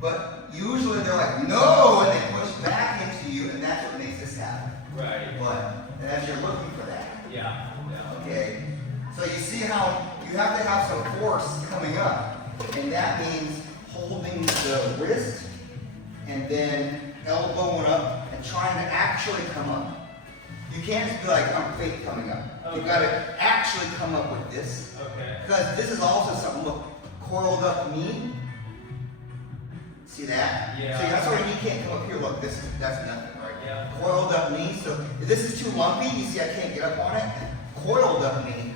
But usually they're like, no, and they push back into you, and that's what makes this happen. Right. But as you're looking for that. Yeah. Yeah. Okay. So you see how you have to have some force coming up, and that means holding the wrist and then elbowing up and trying to actually come up. You can't just be like, I'm fake coming up. Okay. You've got to actually come up with this. Okay. Because this is also something, look, coiled up knee. See that? Yeah. So that's why your knee can't come up here. Look, that's nothing, right? Yeah. Coiled up knee. So if this is too lumpy, you see I can't get up on it. Coiled up knee,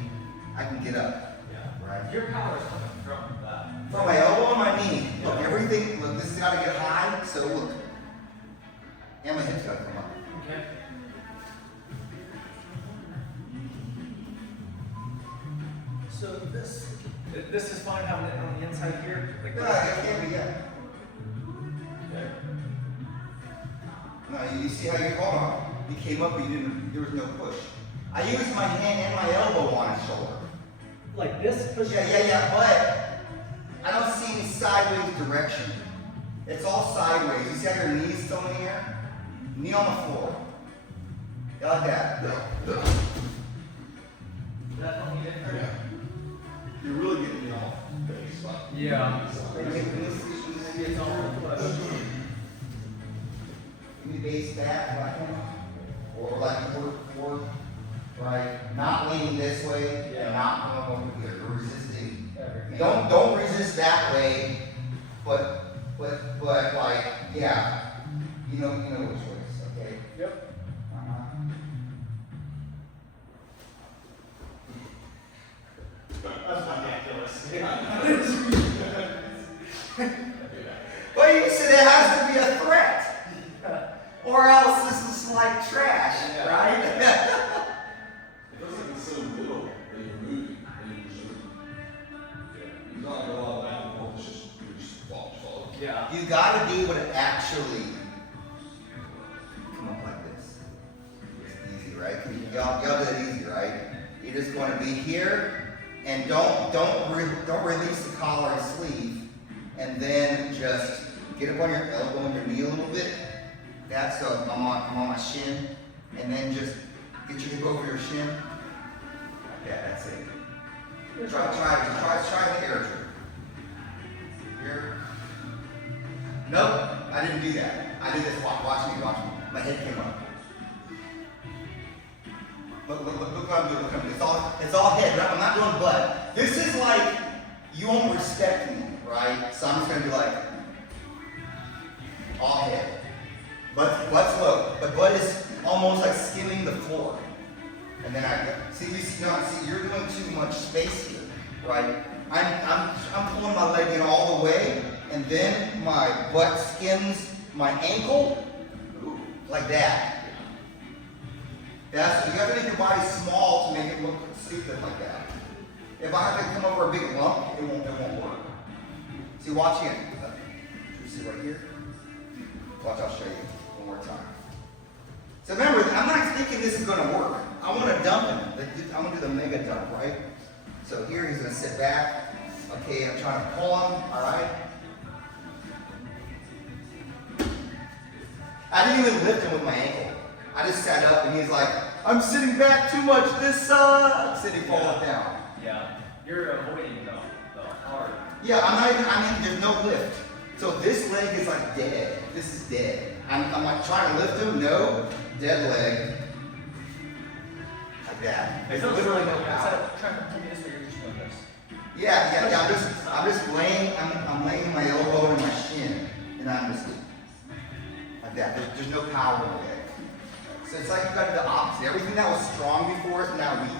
I can get up. Yeah. Right? Your power is coming from that. From my elbow and my knee. Look, Yeah. everything, look, this has got to get high. So look. And my hips got to come up. Okay. So this is fine having it on the inside here? Like Yeah, it can't be, yeah. Okay. No, you see how you, hold on. You came up, but you didn't, there was no push. I used my hand and my elbow on his shoulder. Like this push? Yeah, but I don't see any sideways direction. It's all sideways. You see how your knee's still in the air? Knee on the floor. Like that. That don't get hurt? Yeah. You're really getting me off base. Like, Yeah. It's all Give me base back, like, or like forward, right? Not leaning this way, Yeah. and not going over here. You're resisting. Everything. Don't resist that way, but like, yeah, you know which ways, okay? Yep. That's ridiculous. Well, you said it has to be a threat, or else this is like trash, Yeah. right? it feels like it's so middle when you're moving, when you're zooming. Yeah. You're not going to allow that and hope it's just, you're just follow. Yeah. You got to be able to actually come up like this. It's easy, right? Y'all do it easy, right? You're just going to be here, and don't release the collar and sleeve, and then just get up on your elbow and your knee a little bit. That's so I'm on my shin, and then just get your hip over your shin. Yeah, that's it. Try the air drip. Here. Nope, I didn't do that. I did this. Watch me. My head came up. Look what I'm doing. Look what I'm doing. It's all head, right? I'm not doing butt. This is like, you won't respect me, right? So I'm just gonna be like, all head. Butt's low, but butt is almost like skimming the floor. And then see, you're doing too much space here, right? I'm pulling my leg in all the way, and then my butt skims my ankle, like that. You have to make your body small to make it look stupid like that. If I have to come over a big lump, it won't work. See, watch here. You see right here? Watch, I'll show you one more time. So remember, I'm not thinking this is gonna work. I wanna dump him. I'm gonna do the mega dump, right? So here he's gonna sit back. Okay, I'm trying to pull him, all right? I didn't even lift him with my ankle. I just sat up and he's like, I'm sitting back too much, this sucks, and he falls down. Yeah. You're avoiding the hard. Yeah, I mean, there's no lift. So this leg is like dead. This is dead. I'm like trying to lift him, no, dead leg. Like that. There's literally no Instead power. of trying to pull me this way, you're just doing this. Yeah, I'm just laying, I'm laying my elbow and my shin, and I'm just like that. There's no power in the leg. So it's like you've got the opposite. Everything that was strong before is now weak.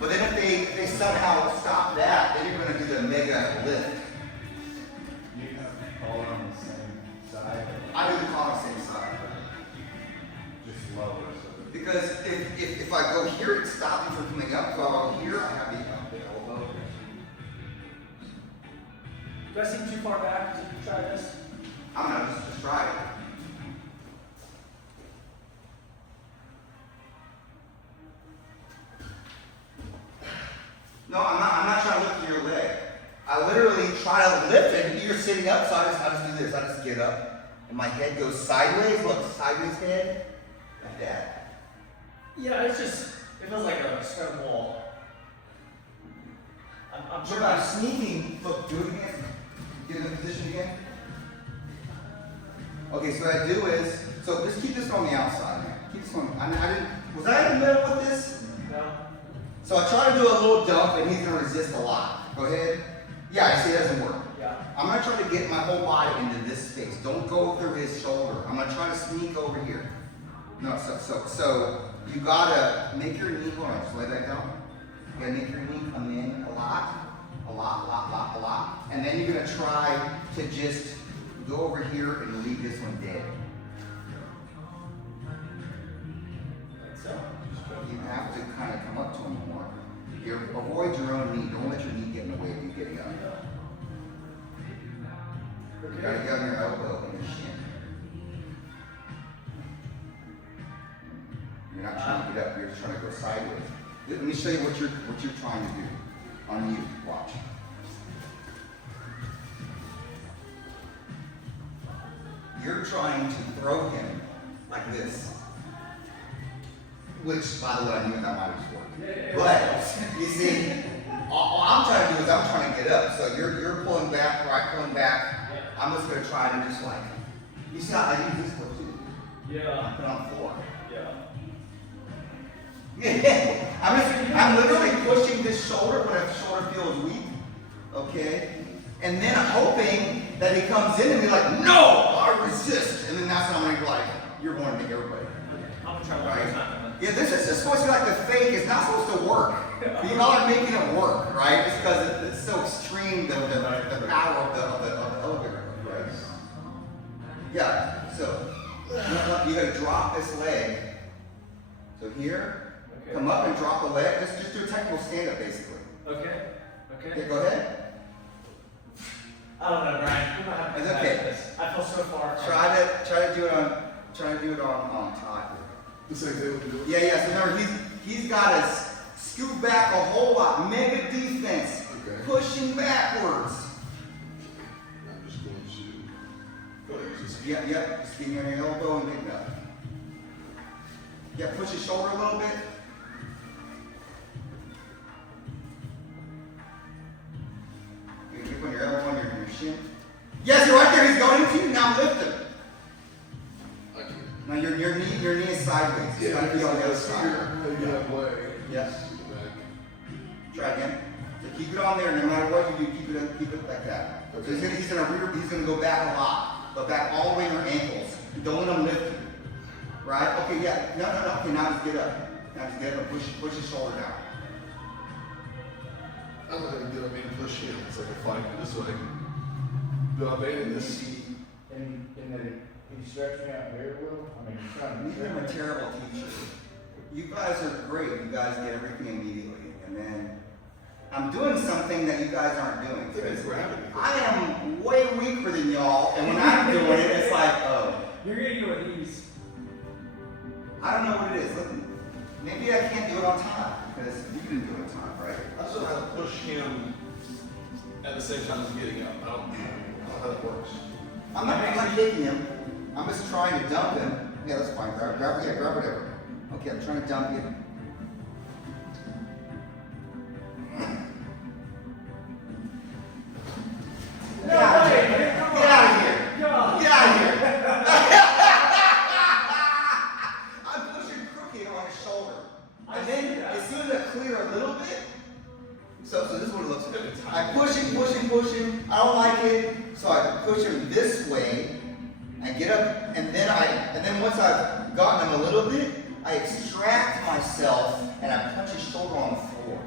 But then if they somehow stop that, then you're going to do the mega lift. You have the collar on the same side, I do the collar on the same side. just lower, so Because if I go here, it stops me from coming up. If I go here, I have the elbow. Do I seem too far back to try this? I'm going to just try it. No, I'm not trying to lift your leg. I literally try to lift it, you're sitting up, so I just do this. I just get up, and my head goes sideways. Look, sideways head, like that. Yeah, it feels like a stone wall. I'm sure Look, I'm sneaking. Look, do it again. Get in the position again. Okay, so what I do is, so just keep this on the outside, man. Keep this on. Was I in the middle with this? No. So I try to do a little dump, and he's gonna resist a lot. Go ahead. Yeah, I see it doesn't work. Yeah. I'm gonna try to get my whole body into this space. Don't go through his shoulder. I'm gonna try to sneak over here. No, so you gotta make your knee, hold on, just lay that down. You gotta make your knee come in a lot. And then you're gonna try to just go over here and leave this one dead. Like so. You have to kind of come up to him more. Avoid your own knee. Don't let your knee get in the way of you getting up. You gotta get on your elbow and your shin. You're not trying to get up, you're just trying to go sideways. Let me show you what you're trying to do. On you, watch. You're trying to throw him like this. Which, by the way, I knew that might have worked. But, you see, all I'm trying to do is I'm trying to get up. So you're pulling back, right, pulling back. I'm just going to try to just like, you see how I use this foot too? Yeah. I put on 4. Yeah. I'm literally pushing this shoulder when the shoulder feels weak. Okay? And then I'm hoping that he comes in and be like, no, I resist. And then that's when I'm going to be like, you're going to make everybody. I'm gonna try one more time. Yeah, this is just supposed to be like the fake. It's not supposed to work. But y'all are making it work, right? Just because it's so extreme, the power of the elevator, right? Yeah, so you gotta drop this leg. So here, Okay. come up and drop the leg. Just do a technical stand-up, basically. Okay. Okay, go ahead. I don't know, Brian. We might have to It's come okay. back to this. I feel so far. from- Try to do it on top. The same thing we do. Yeah. So remember, he's got to scoot back a whole lot. Mega defense. Okay. Pushing backwards. I'm just going to go ahead and just Yep. Just getting on your elbow and picking up. Yeah, push your shoulder a little bit. You can put your elbow on your shin. Yes, you're right there. He's going into you. Now lift him. I can. Now your knee is sideways. It's got to be on the other side. Maybe halfway. Yeah. Back. Try again. So keep it on there. No matter what you do, keep it like that. So he's gonna go back a lot. Go back all the way to your ankles. Don't let him lift you. Right? Okay, yeah. No. Okay, now just get up. Now just get up and push his shoulder down. I'm not gonna get up and push him. It's like a fight this way. Do I abandon this? And then he stretched me out here a little. I mean, he's trying to. These are a terrible teacher. You guys are great. You guys get everything immediately. And then I'm doing something that you guys aren't doing. It's gravity. I am way weaker than y'all. And when I'm doing it, it's like, oh. You're gonna do with these. I don't know what it is. Look, maybe I can't do it on time because you can do it on time, right? I just don't know how to push him at the same time as getting up. I don't know how that works. I'm not hitting him. I'm just trying to dump him. Yeah, that's fine. Grab whatever. Okay, I'm trying to dump you. Get out of here. Get out of here. Get out of here. I'm pushing crooked on his shoulder. And then as soon as I clear a little bit, so this is what it looks like. I push him. I don't like it. So I push him this way. I get up, and then once I've gotten him a little bit, I extract myself and I punch his shoulder on the floor.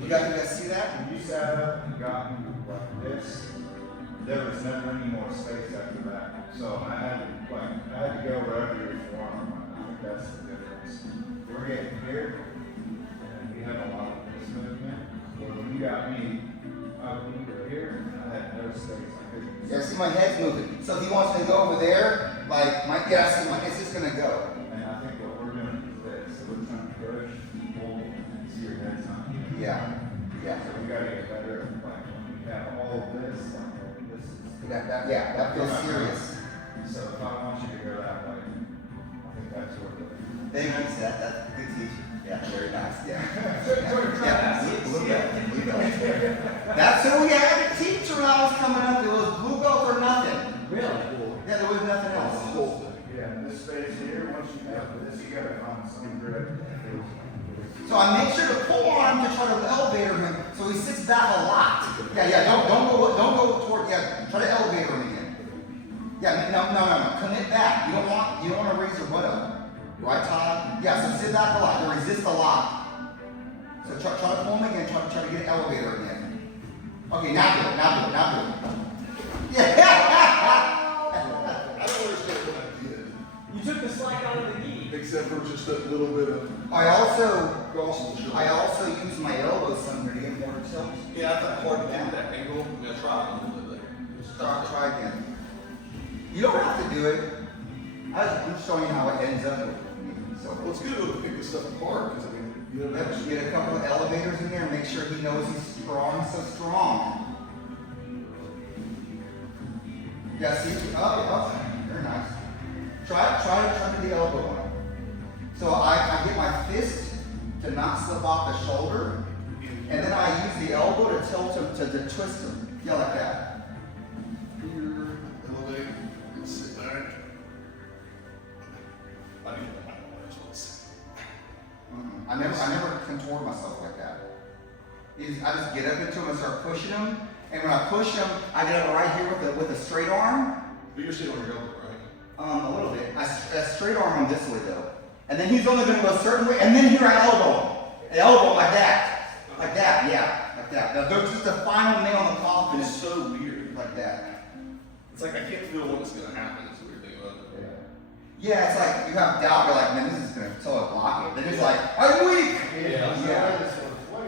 You guys see that? When you sat up and got like this, there was never any more space after that. So I had to go wherever you were form. I think that's the difference. We're getting here, and we had a lot of this movement. But when you got me up here, I had no space. I couldn't. Yeah, see my head's moving. So if he wants me to go over there, it's just gonna go. And I think what we're doing is this. So we're trying to push, pull, and see your head's not here. Yeah. So we gotta get better. Like when we have all of this, like this Yeah, that feels serious. So if I want you to go that way, I think that's where the. Thank you, Seth. That's a good teacher. Yeah, very nice. Yeah. Jordan, try that. Blue belt. Blue belt. That's who we had to teach when I was coming up. It was blue belt or nothing. Really? Yeah, there was nothing else. Yeah, and this space here, once you have this, you gotta find some grip. So I make sure to pull on him to try to elevator him so he sits back a lot. Yeah, don't go toward, try to elevator him again. Yeah, no. Commit back. You don't want to raise your butt up. Right, Todd? Yeah, so sit back a lot. You resist a lot. So try to pull him again, try to get an elevator again. Okay, now do it. Yeah. I don't understand what I did, You took the slack out of the knee. except for just a little bit of I also cross the shoulder. use my elbows some to get more tilt. Yeah, I thought hard to do that angle. I'm gonna try it a little bit later. Try again. You don't have to do it. I'm just showing you how it ends up with me. So Well, it's good to pick this stuff apart, because I mean, you don't let's have to get a couple of elevators in there and make sure he knows he's strong, so strong. Yeah, see? Oh, very nice. Try to the elbow one. So I get my fist to not slip off the shoulder, and then I use the elbow to tilt him, to twist him. Yeah, like that. here, elevate, and sit back. I need to find what I was saying. I never contort myself like that. I just get up into him and start pushing him, and when I push him, I get up right here with a straight arm. But you're sitting on your elbow, right? A little bit. I straight arm him this way though. And then he's only gonna go a certain way, and then here I elbow him. I elbow him like that. Like that, yeah. Like that. Now, there's just the final nail on the coffin. It's so weird. Like that. It's like I can't feel what's gonna happen. It's a weird thing about it. Yeah, it's like you have doubt, you're like, man, this is gonna totally block it. Then it's like, I'm weak! Yeah.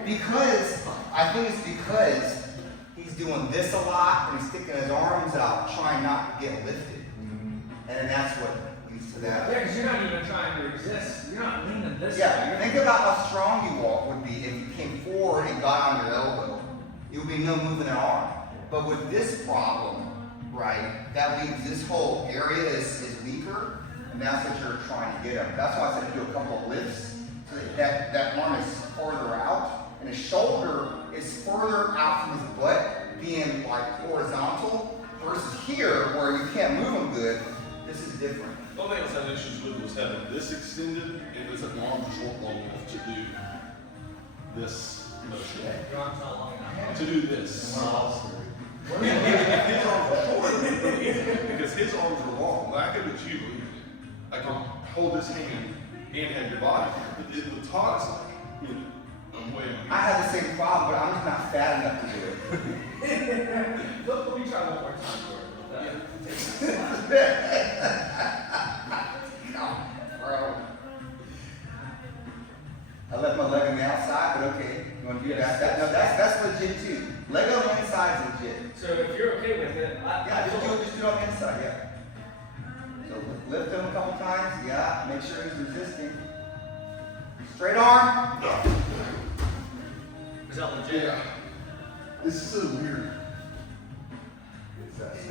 Because, I think it's because he's doing this a lot and he's sticking his arms out, trying not to get lifted. And then that's what leads to that. Yeah, because you're not even trying to resist. You're not leaning this way. Yeah, think about how strong you walk would be if you came forward and got on your elbow. It would be no moving an arm. But with this problem, right, that means this whole area is weaker, and that's what you're trying to get at. That's why I said do a couple of lifts, so that arm is further out, and his shoulder is further out from his butt, being like horizontal, versus here, where you can't move him good. This is different. The only thing I was having issues with was having this extended, and it's like my arms just weren't long enough to do this motion. Your arm's not long enough. To do this. His arms are short, because his arms are long. Like, I could do you, believe me. I can hold this hand and have your body here. But the Todd is like, you know, I'm way I had the same problem, but I'm just not fat enough to do it. Let me try one more time for it. Bro. I left my leg on the outside, but okay. You want to do that? That's legit too. Leg on the inside is legit. So if you're okay with it, Yeah, just do it on the inside, yeah. So lift him a couple times, yeah. Make sure he's resisting. Straight arm. Is that legit? Yeah. This is so weird.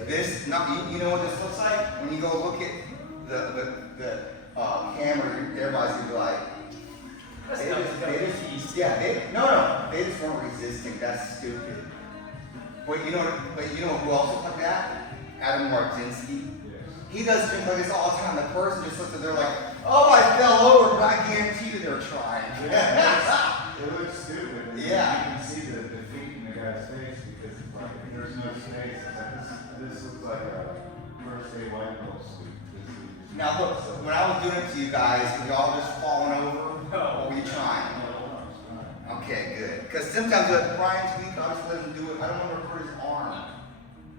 This, you know what this looks like? When you go look at the camera, everybody's gonna be like, they just weren't resisting. That's stupid. But you know who else looks like that? Adam Martinsky. He does things like this all the time. The person just looks at there like, oh, I fell over, but I guarantee you they're trying. It looks stupid. Yeah. You can see the defeat in the guy's face because it's like, there's no space. It's like, this looks like a first day white belt sweep. Now look, when I was doing it to you guys, were y'all just falling over? No. Or were you trying? Okay, good. Because sometimes with Brian's weak, I just let him do it. I don't want to hurt his arm.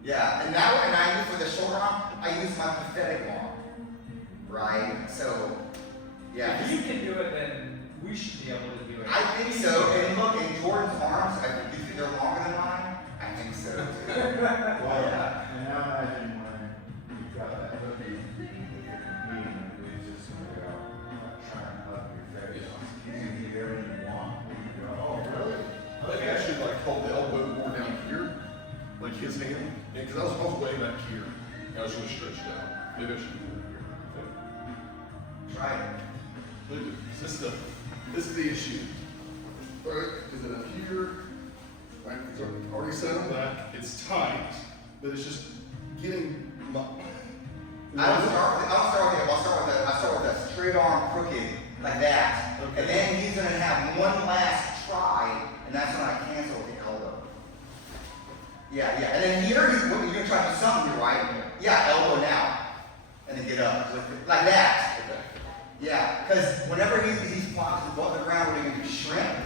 Yeah, and now when I use for the short arm, I use my pathetic arm. Right? So, yeah. If you can do it, then we should be able to do it. I think so. And look, in Jordan's arms, you think they're longer than mine? I think so too. Well, Yeah. and now imagine when you've got that cookie meeting, it's just gonna go, trying to hug your face. You can eat everything you want. You can go, oh, really? I think I should like hold the elbow more down here, like his hand, because I was way back I was gonna stretch it out. Maybe I should. Try it. Look at this is the issue. Right? Is it up here? Right? Because I already set on that. It's tight, but it's just getting my. I'll start with a straight arm crooked like that. Okay. And then he's gonna have one last try, and that's when I cancel with the elbow. Yeah. And then here you're gonna try to do something here, right? Yeah, elbow now. And then get up with it. Like that. Okay. Yeah, because whenever he's plopped above the ground, when you shrimp,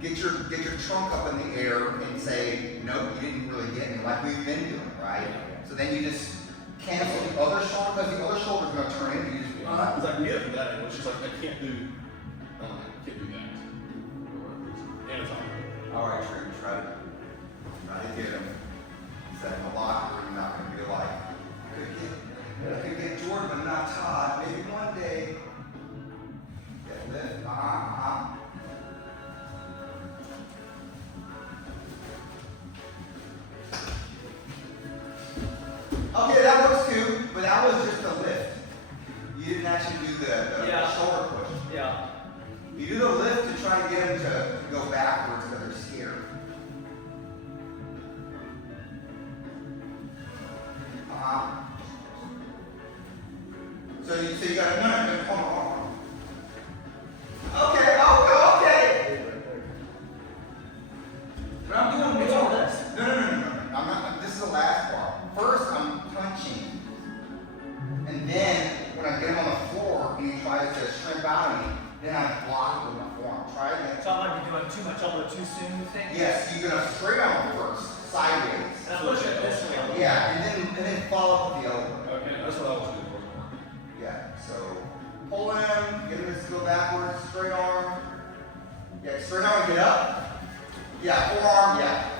get your trunk up in the air and say, nope, you didn't really get me, like we've been doing, right? So then you just cancel the other shoulder, because the other shoulder's gonna turn in, you just Because I can get it from that angle. It's just like I can't do that. And it's on. all right, Trey, try to get him. Set him a locker, you're not gonna be like, could get Jordan, but not Todd. Maybe one day. Get lift. Okay, that works too, but that was just a lift. You didn't actually do the Yeah. shoulder push. Yeah. You do the lift to try to get them to go backwards because they're scared. So you got no, hold on. Okay. But I'm doing What's all this? No. I'm not. This is the last part. First, I'm punching, and then when I get him on the floor and he tries to shrimp out of me, then I block with my forearm. Try again. So I might be doing too much elbow too soon, you think? Yes, you're gonna straight arm first, sideways. And I'm pushing it this way. Yeah, and then follow up with the elbow. Okay, that's what I was doing. Yeah, so pull him, get him to go backwards, straight arm. Yeah, straight arm, get up. Yeah, forearm, yeah.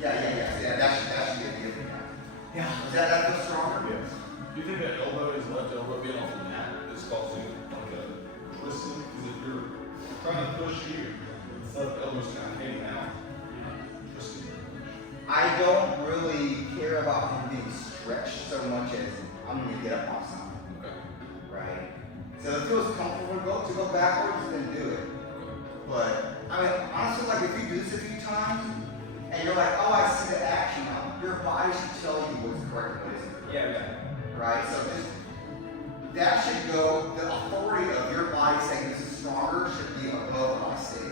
Yeah, that should get good. Yeah. Is that feel stronger? Yes. Do you think that elbow is left elbow being off the mat is causing like a twisting? Because if you're trying to push here, instead of elbows kind of hanging out, twisting. I don't really care about him being stretched so much as I'm gonna get up on something, Okay. right? So if it feels comfortable to go backwards, then do it. But I mean, honestly, like if you do this a few times and you're like, oh, I see the action now, your body should tell you what's correct and what isn't. Yeah. Right? So that should go, the authority of your body saying this is stronger should be above what I say.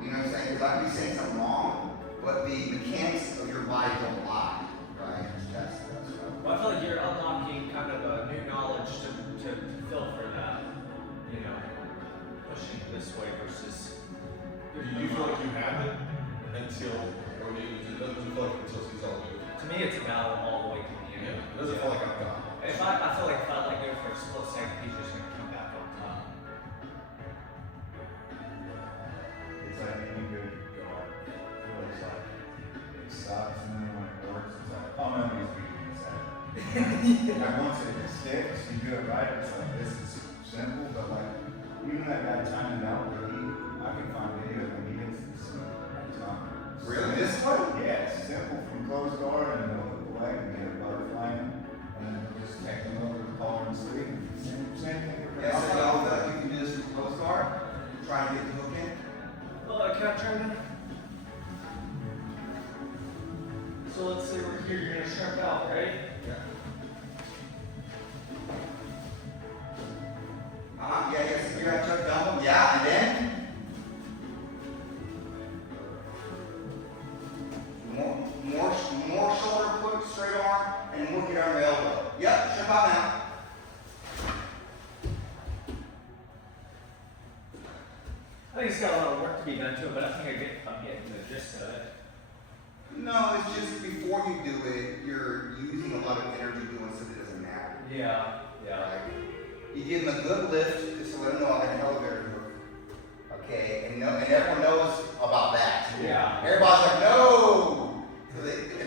You know what I'm saying? Because I could be saying something wrong, but the mechanics of your body don't lie. Right? That's right. Well, I feel like you're unlocking kind of a new knowledge to filter that, pushing this way versus. Do you feel like you have it until, or do you, it doesn't feel like until he's all good? To me, it's a battle all the way to the end. Yeah, it doesn't feel like I've got it. If I feel like if I let go for a split second, he's just gonna come back on top. It's like any good guard. It feels like it stops and then when it works, it's like, oh no, he's beating his head. Like once it sticks, you do it right, it's like, this is simple, but like, even that guy timing out, I can find videos when he hits this, it's not. Really? This one? Yeah, it's simple from closed guard and they'll hook the leg and get a butterfly in, and then we'll just take them over to the collar and sleeve. Same thing. Yeah, so y'all feel like you can do this from close guard? Try to get the hook in? Can I turn it? So let's say we're here, you're gonna shrimp out, right? Yeah. Yeah, so you're gonna tuck down, yeah, and then? More shoulder put, straight arm, and more get on the elbow. Yep, strip out now. I think it's got a lot of work to be done to it, but I think I'm getting the gist of it. No, it's just before you do it, you're using a lot of energy doing something that doesn't matter. Yeah. Right? You give them a good lift, just to let them know I got an elevator hook. Okay, and everyone knows about that. Yeah. Everybody's like, no!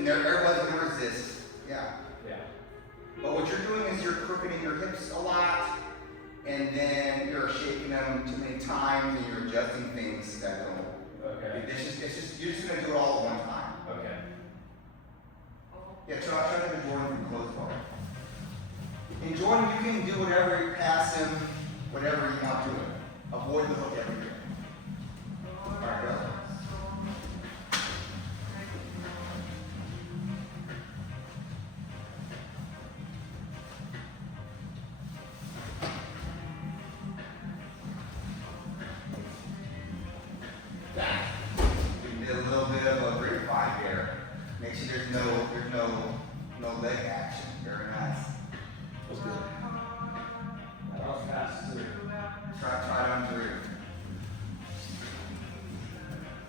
Everybody's gonna resist. Yeah. But what you're doing is you're crookeding your hips a lot, and then you're shaking them too many times, and you're adjusting things that don't. Okay. You're just gonna do it all at one time. Okay. Yeah, try to do Jordan from close And Jordan, you can do whatever you pass him, whatever you want to do. Avoid the hook everywhere. Alright, go. You did a little bit of a grapevine there. Make sure there's no leg action. Very nice. That's good. That was fast too. Try it on through.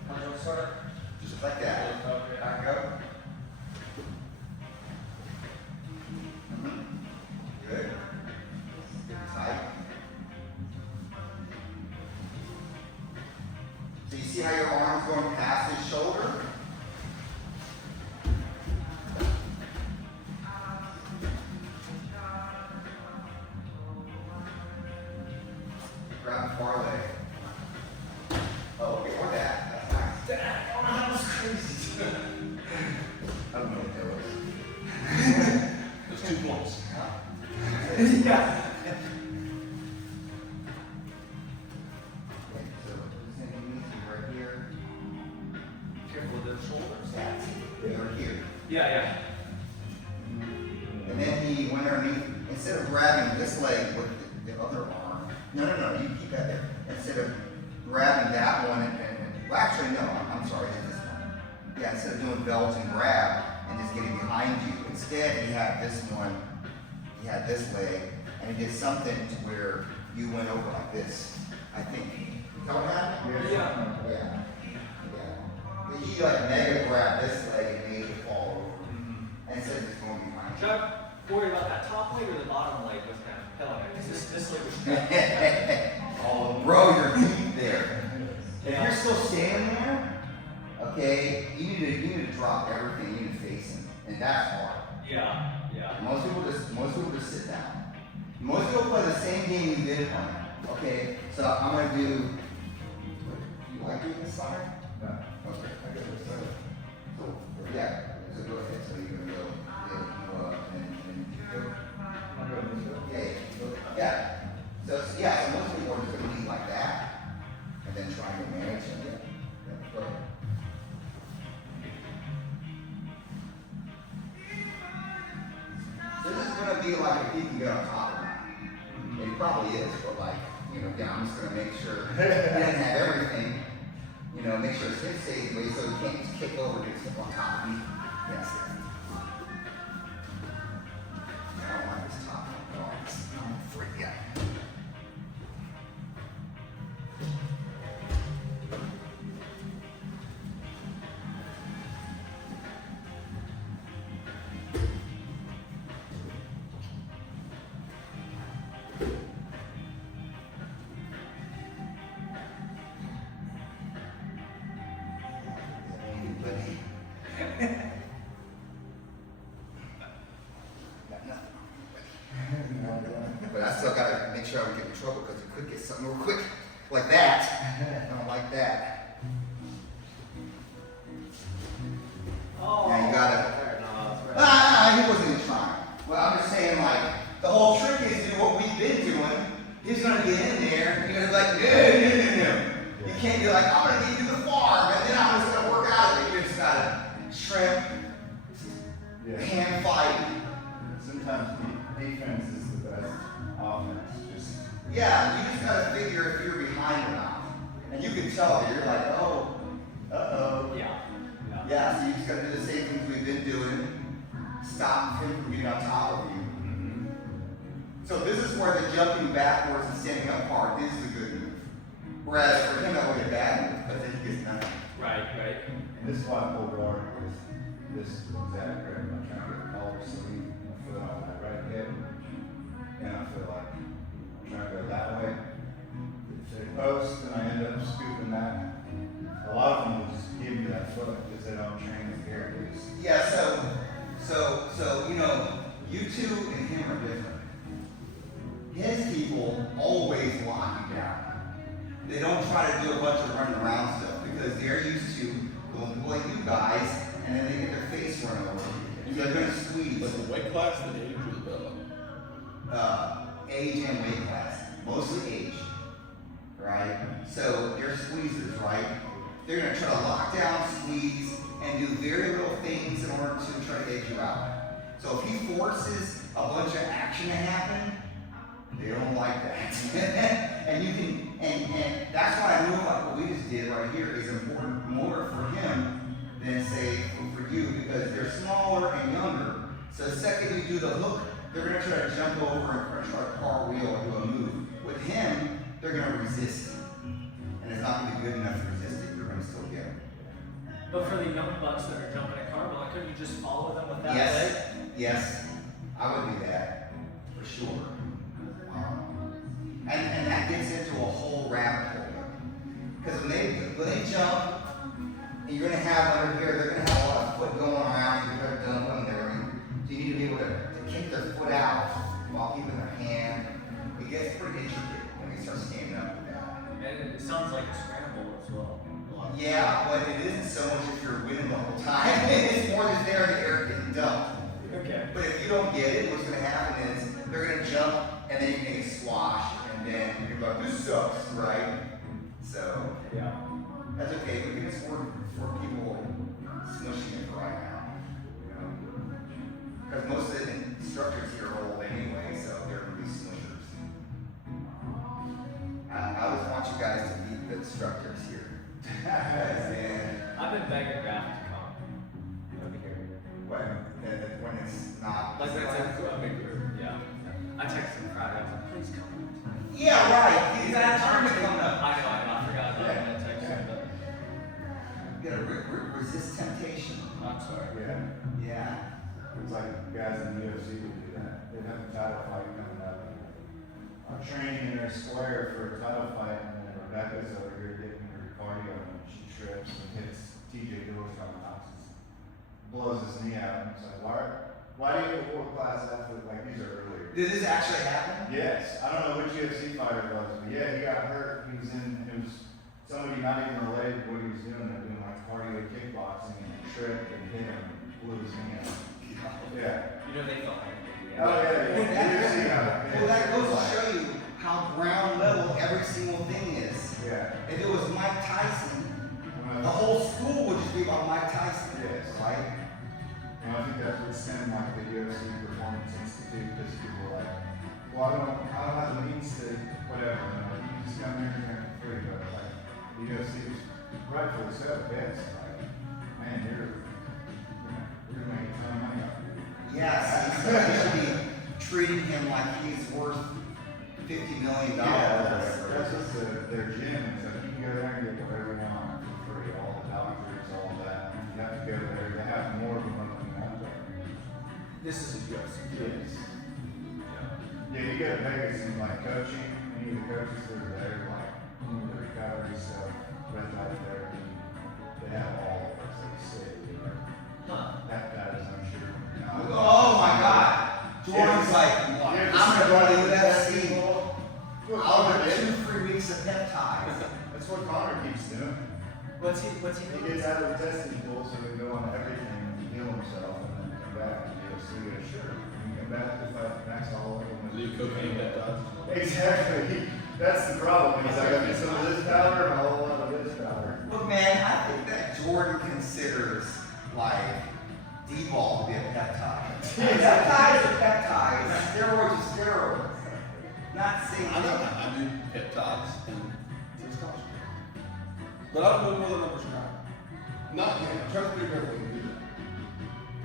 Punch start. Just like that. Okay. Back go. Good. Tight. So you see how your arm's going past his shoulder? Grab the far leg. Oh, okay, or that. That's nice. That was crazy. I don't know what that was. There's 2 points. Yeah. Okay, so this thing right here. Careful with those shoulders. That's it. Right here. Yeah. And then he went underneath, instead of grabbing this leg with the other arm, no, you keep that there. Instead of grabbing that one well, actually, no, I'm sorry, it's this one. Yeah, instead of doing belt and grab and just getting behind you, instead he had this one, he had this leg, and he did something to where you went over like this, I think. Is that what happened? Yeah. Yeah. He like mega grabbed this leg and made it fall over. And instead of just going behind you. Should I worry about that top leg or the bottom leg was kind of pilling it? Because this leg was Oh, bro, you're deep there. If Yeah. you're still standing there, okay, you need to drop everything. You need to face him, and that's hard. Yeah. Most people just sit down. Most people play the same game you did on it. Okay, so I'm gonna do. You like doing this side? No. Okay, I got this side. So yeah, so go ahead. So you're gonna go, I'm good with it. yeah. So most people are just gonna lead like that, and then try to manage it. Yeah, go ahead. So this is gonna be like if he can get on top of it. It probably is, but like, yeah, I'm just gonna make sure he doesn't have everything. Make sure his hip stays away so he can't just kick over and step on top of me. Yes. I don't like this top one. I'm freak out. But I still gotta make sure I don't get in trouble because you could get something real quick like that. I don't like that. Oh. Yeah, you gotta- No, that's right. He wasn't even trying. Well, I'm just saying, like, the whole trick is to do what we've been doing. He's gonna get in there, and you're gonna be like, no. You can't be like, I'm gonna get you the farm, and then I'm just gonna work out of it. You just gotta shrimp, Yeah. hand fight. Sometimes defense is the best offense. Just Yeah, you just gotta figure if you're behind or not. And you can tell that you're like, oh, uh-oh. Yeah. Yeah, so you just gotta do the same things we've been doing. Stop him from getting on top of you. So this is where the jumping backwards and standing up part, this is a good move. Whereas for him, that would be a bad move, because then he gets nothing. Right. and this is why I pulled guard with this exact grip. I'm trying to get the collar sleeve and the foot on that right hip. And I feel like I'm trying to go that way. They post and I end up scooping that. A lot of them will just give me that foot because they don't train with air boost. Yeah, so, you two and him are different. His people always lock you down. They don't try to do a bunch of running around stuff because they're used to going like you guys, and then they get their face run over. And they're gonna squeeze. But the weight class that Andrew age and weight class, mostly age, right? So they're squeezers, right? They're gonna try to lock down, squeeze, and do very little things in order to try to edge you out. So if he forces a bunch of action to happen, they don't like that. and you can, and that's why I knew like what we just did right here is important more for him than say for you, because they're smaller and younger. So the second you do the hook, they're gonna try to jump over and try to cartwheel or do a move. With him, they're gonna resist it. And it's not gonna be good enough to resist it, you're gonna still get him. But for the young bucks that are jumping at cartwheel, like, couldn't you just follow them with that Yes, leg? yes, I would do that for sure. And that gets into a whole rabbit hole. Because when they jump, and you're gonna have under here, they're gonna have a lot of foot going around, you're gonna dump them there. So you need to be able to kick their foot out while keeping their hand. It gets pretty intricate when they start standing up with that. And it sounds like a scramble as well. A lot. Yeah, but it isn't so much if you're winning the whole time. It's more just there in the air getting dumped. Okay. But if you don't get it, what's gonna happen is they're gonna jump and then you're gonna get squashed and then you're like, this sucks, right? So Yeah. that's okay. We can just work for people smushing it for right now. You know? Because most of the instructors here are old anyway, so they're gonna be smushers. I always want you guys to meet the instructors here. And I've been begging Raph to come over here. when it's not Like, that's a big group. Yeah. I texted him Friday. I was like, please come. yeah, right. He's got time to come up. I know. I forgot about it. I texted him, but You gotta resist temptation. I'm sorry. Yeah. Yeah. It's like guys in the UFC would do that. They'd have a title fight coming up. I'm training in their square for a title fight, and then Rebecca's over here getting her cardio, and she trips and hits TJ Dillis on the houses. Blows his knee out. And it's like, why do you have a world-class athlete like these are earlier? Did this actually happen? Yes. I don't know which UFC fighter it was, but yeah, he got hurt. It was somebody not even related to what he was doing. They're doing like cardio kickboxing, and he tripped and hit him, blew his knee out. Yeah. You know they felt like Oh yeah. Well, that goes to show you how ground level every single thing is. Yeah. If it was Mike Tyson, the whole school would just be about Mike Tyson. Yes. Right? And I think that's what stemmed like the UFC Performance Institute, because people are like, well, I don't have the means to whatever. And like, you just come here and train for free, but like the UFC was rightfully so. Yes. Like, man, you're gonna make a ton of money off of you. Yes. So you should be treating him like he's worth $50 million. Yeah, that's just their gym. So you can go there and get whatever you want for free, all the doctors, all that. You have to go there. They have more of them than that. this is a UFC. Yes. Yeah, you go to Vegas and like coaching, any of the coaches that are there, like the recovery stuff, red light therapy, they have all of this. Like city, Huh. that is, I'm sure. Oh my God. Jordan's like, I'm gonna go to UFC. I'll do 2-3 weeks of peptides. That's what Connor keeps doing. What's he He doing? gets out of the testing pool so he can go on everything and heal himself and then come back and UFC. Sure. You come back to fight Max Holloway. Leave cocaine peptides. Exactly. That's the problem. He's like, I get some of this powder and a whole lot of this powder. Look, man, I think that Jordan considers like D-ball to be a peptide. Peptide is a peptide. Steroids are steroids. Not the same I know, thing. I do peptides and testosterone. But I don't know whether numbers are not yet. I'm trying to figure out what to do that.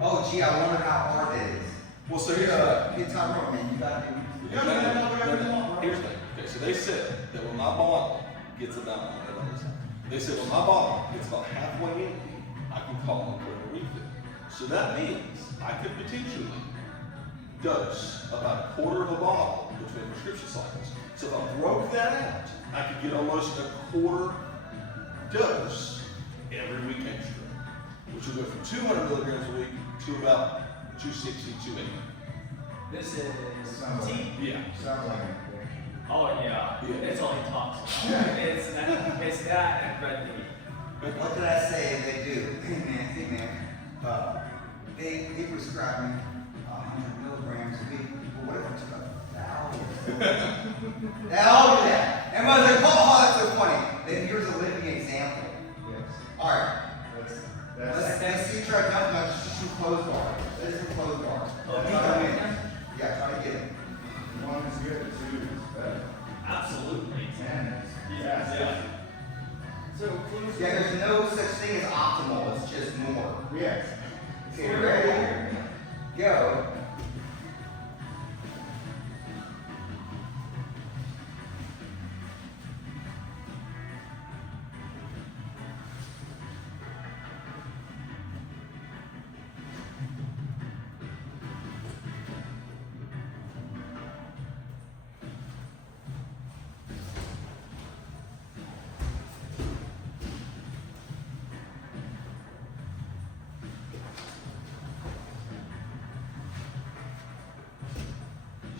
Oh, gee, I wonder how hard it is. Well, so here's the Hey, Tyrone, man, you gotta do. Here's the thing. Okay, so they said that when my bottle gets about, they said when my bottle gets about halfway empty, I can call and put a refill. So that means I could potentially dose about a quarter of a bottle between prescription cycles. So if I broke that out, I could get almost a quarter dose every week extra, which would go from 200 milligrams a week to about 260, 280. This is Sounds like, tea. Yeah. sounds like an addiction. Oh yeah. Yeah. It's all he talks about. It's that and red meat. What did I say they do? Hey man, they prescribe me 100 milligrams a week. Well, what if I took Now do that. And I was like, oh, that's so funny. Then here's a living example. Yes. All right. That's Let's see, try to dump much just some clothes bar. There's some clothes bar. Oh, Let me try come to in. get him? Yeah, try to get him. one is good, two is better. Absolutely. 10 is Yeah. So close. Yeah, there's no such thing as optimal. It's just more. Yes. Okay, ready? Go.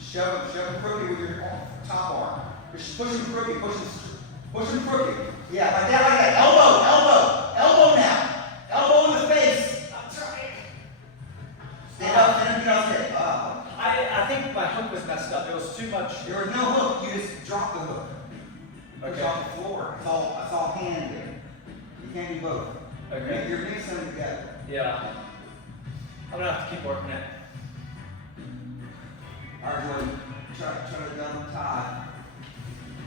Shove him crooked with your top arm. Just push him crooked, push him crooked. Yeah, like that. Elbow now. Elbow in the face. I'm trying. Stand up, sit. I think my hook was messed up. It was too much. There was no hook, you just dropped the hook. It's Okay. off the floor. It's all hand there. You can't do both. Okay. You're mixing them together. Yeah. I'm gonna have to keep working it. All right, Jordan, try to double tie.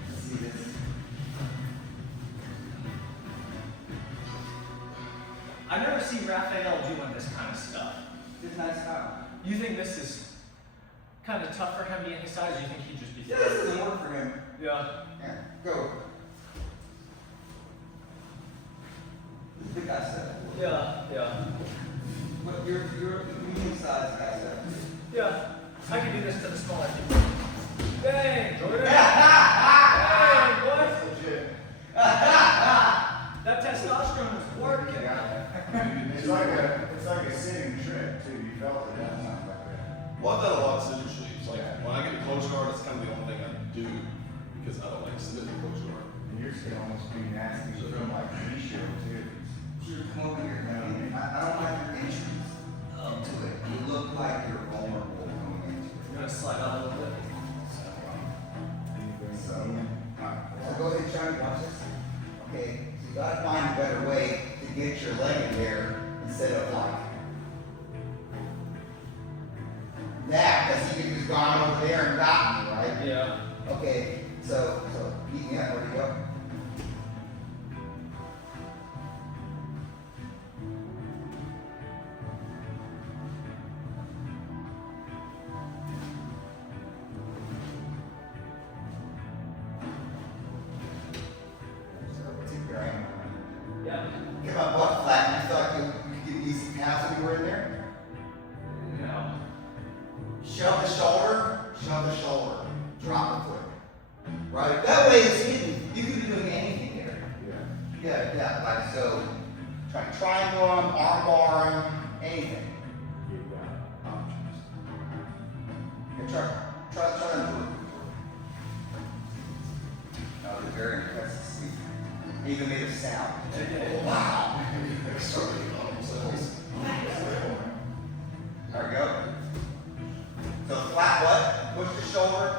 Let's see this. I've never seen Raphael doing this kind of stuff. It's nice style. You think this is kind of tough for him being his size? Or you think he'd just be? Yeah, this doesn't work for him. Yeah. Yeah, go. This big guy stuff. Yeah. But you're medium sized guy stuff. Yeah. I can do this to the smaller people. Bang, Jordan. Yeah. Bang, boy. That's legit. That testosterone was working. It's like a sitting trick too. You felt it that time like that. Well, I've done a lot of scissor sleeves. Like when I get a Coast Guard, it's kind of the only thing I do because I don't like to sit in the Coast Guard. And yours can almost be nasty. You feel like a shield too. Sure, come over here. I don't like your entrance to it. You look like you're vulnerable going into it. I'm gonna slide out a little bit. So, go ahead and try to watch this. Okay, so you gotta find a better way to get your leg in there instead of like that, because he could have just gone over there and got me, right? Yeah. Okay, so keep me up, where do you go? So, take your aim. Yeah. Get my butt flat, and I thought you could get easy pass when you were in there. No. Shove the shoulder, drop the foot. Right? That way it's hidden. You can be doing anything there. Yeah. Yeah, like so. Try to triangle them, arm bar them, anything. You got options. And try to do it. That was very impressive. See? Even made a sound. Wow. There we go. So flat butt, push the shoulder.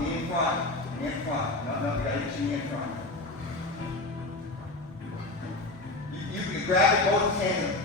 Knee in front. No, you gotta get your knee in front. You can grab it both hands